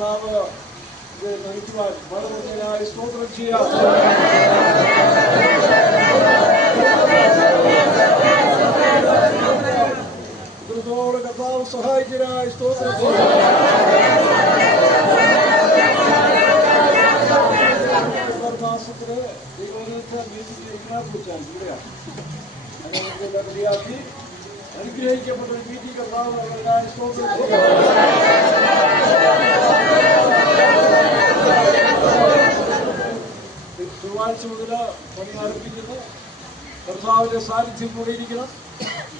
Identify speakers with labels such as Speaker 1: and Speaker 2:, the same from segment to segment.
Speaker 1: Sábado. Obrigado. Meeting ഇതിനകത്ത് വെച്ചാൽ ഇവിടെയാണ് അങ്ങനെ നമുക്കെല്ലാം റെഡിയാക്കി അനുഗ്രഹിക്കപ്പെട്ട ഒരു മീറ്റിംഗ് കർത്താവ് നമ്മളെല്ലാം സ്തോത്രം ചെയ്യാം ചൊവ്വാഴ്ച മുതൽ പണി ആരംഭിക്കുന്നു കർത്താവിന്റെ സാന്നിധ്യം കൂടെ ഇരിക്കണം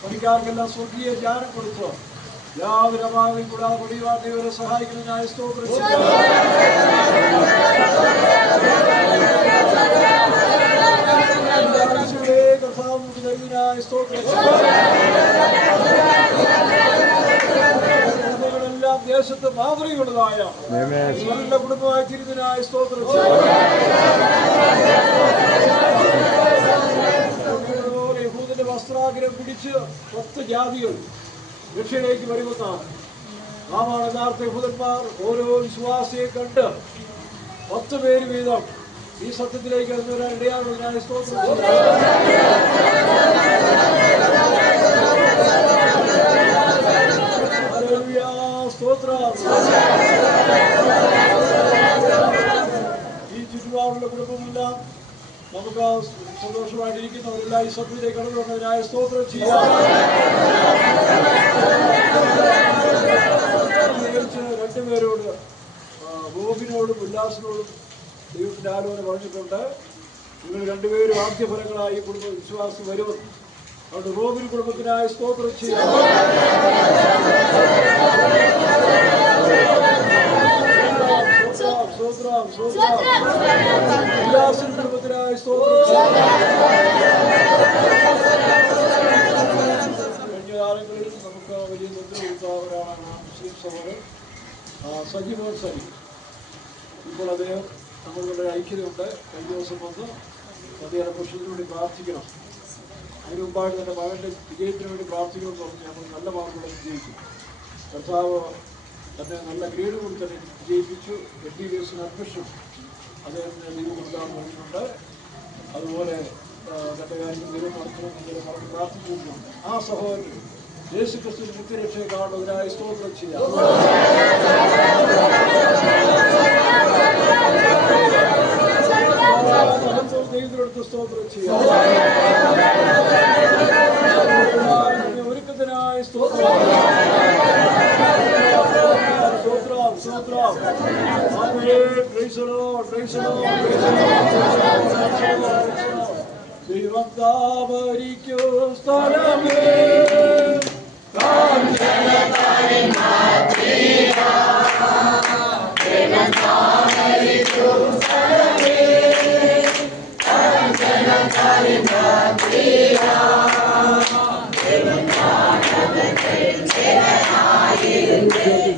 Speaker 1: പണിക്കാർക്കെല്ലാം സ്വർഗീയ ജ്ഞാനം കൊടുത്ത് യാതൊരു അഭാവം കൂടാതെ പണിയുവാൻ ദൈവരെ സഹായിക്കുന്നതിനായ സ്തോത്രം നമുക്ക് നൽകുന്നതിനായ സ്തോത്രം ദേശത്ത് മാതൃകയുള്ളതായ നല്ല കുടുംബമായി തിരുന്നതിനായ സ്തോത്രം. യഹൂദന്റെ വസ്ത്രാഗ്രഹം പിടിച്ച് പത്ത് ജാതികൾ രക്ഷയിലേക്ക് വരുമെന്നാണ് നാമാണ് യഥാർത്ഥ യഹൂദന്മാർ ഓരോ വിശ്വാസിയെ കണ്ട് പത്ത് പേര് വീതം ഈ സത്യത്തിലേക്ക് കടന്നു വരാൻ ഇടയാകുന്നതിനായ സ്തോത്രം ഹല്ലേലൂയ, സ്തോത്രം ഈ ചുറ്റുപാടുള്ള കുടുംബമെല്ലാം നമുക്ക് സന്തോഷമായിട്ടിരിക്കുന്നവരെല്ലാം ഈ സത്യത്തിലേക്ക് കടന്നു വന്നതിനായ സ്തോത്രം ചെയ്യാം ആലോചന പറഞ്ഞിട്ടുണ്ട്. നിങ്ങൾ രണ്ടുപേരും ആദ്യ ഫലങ്ങളായി ഈ കുടുംബ വിശ്വാസം വരും. അതുകൊണ്ട് റോബിൻ കുടുംബത്തിനായി സ്തോത്രം ചെയ്യാം. കുടുംബത്തിനായ സ്തോത്രം കഴിഞ്ഞ കാലങ്ങളിൽ നമുക്ക് വലിയ മുദ്ര ആ മുസ്ലിം സഭകൾ സജീവൻ ഇപ്പോൾ അദ്ദേഹം നമ്മളുടെ ഐക്യതയുണ്ട്. കഴിഞ്ഞ ദിവസം വന്ന് നദിയുടെ പുരുഷത്തിന് വേണ്ടി പ്രാർത്ഥിക്കണം. അതിന് മുമ്പായിട്ട് തന്നെ മകന്റെ വിജയത്തിന് വേണ്ടി പ്രാർത്ഥിക്കണമെന്ന് പറഞ്ഞ് നമ്മൾ നല്ല മാർക്കുകൾ വിജയിക്കും കർത്താവ് തന്നെ നല്ല ഗ്രേഡ് കൊണ്ട് തന്നെ വിജയിപ്പിച്ചു. എം ബി ബി എസിന് അഡ്മിഷൻ അദ്ദേഹത്തിന് ദൈവം കൊടുക്കാമെന്ന് പറഞ്ഞിട്ടുണ്ട്. അതുപോലെ തന്റെ തന്റെ കാര്യം ദൈവം നടത്തണം എന്ന് പറഞ്ഞ് പ്രാർത്ഥിച്ചിട്ടുണ്ട് ആ സഹോദരൻ യേശു ക്രിസ്തു നിത്യരക്ഷയെ കാണുന്നതിനായി സ്തോത്രം ചെയ്യാം ദൈവത്തിനടുത്ത് സ്തോത്രം ചെയ്യാം ഒരുക്കത്തിനായി സ്തോത്രം സ്തോത്രം സ്തോത്രം ആമേൻ. Praise the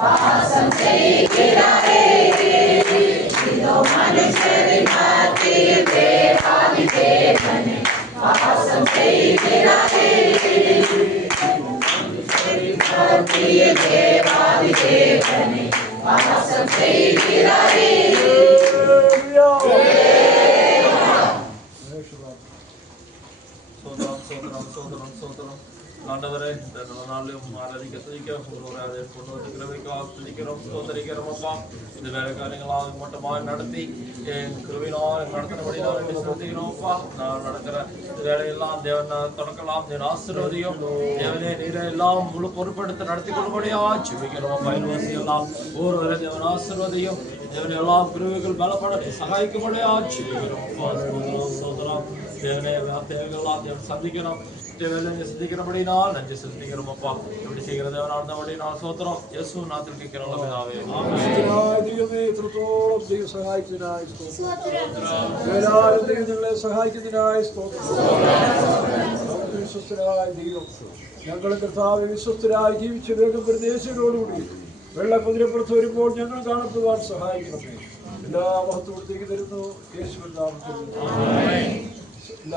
Speaker 2: Awesome day. இந்த நாளிலும் ஆராதிக்க துதிக்க உங்களோட கொண்டு துதிக்கிறோம் இந்த வேலை காரியங்களாக மட்டுமாக நடத்தி என் கிருபினால் நடத்தினபடினால் நான் நடக்கிற இந்த வேலையெல்லாம் தேவன் தொடக்கலாம். தேவன் ஆசீர்வதியும் தேவனே நீரை எல்லாம் முழு பொறுப்படுத்த நடத்தி கொள்ளும்படியா ஜெபிக்கிறோம். பயன்வாசி எல்லாம். ஒருவரை தேவன் ஆசீர்வதியும். தேவன் எல்லாம் கிருவிகள் பலப்பட சகாய்க்கும்படியா ஜெபிக்கிறோம் அப்பா ஸ்தோத்திரம் ஸ்தோத்திரம் தேவனே தேவைகள்லாம் தேவன் சந்திக்கணும் தேவையில்லை சிந்திக்கிறபடினால் நன்றி செலுத்துகிறோம் அப்பா இப்படி செய்கிற தேவனார்ந்தபடி நான் சோத்திரம் യേശു നാത്തിൽ കേൾക്കുന്ന പിതാവേ ആമേൻ
Speaker 1: സ്തുതിയായ ദൈവമേ ഇത്രത്തോളം ദൈവം സഹായിക്കുന്നതിനായി സ്തോത്രം വേലാരും ദൈവം നിങ്ങളെ സഹായിക്കുന്നതിനായി സ്തോത്രം നമുക്ക് വിശ്വസ്തരായ ദൈവം ഞങ്ങൾ കർത്താവ് വിശ്വസ്തരായി ജീവിച്ച വേഗം പ്രദേശങ്ങളോടുകൂടി വെള്ളക്കുതിരപ്പുറത്ത് വരുമ്പോൾ ഞങ്ങൾ കാണപ്പെടുവാൻ സഹായിക്കണമേ. എല്ലാ മഹത്വത്തേക്ക് തരുന്നു. യേശു എല്ലാത്മാവേ എല്ലാ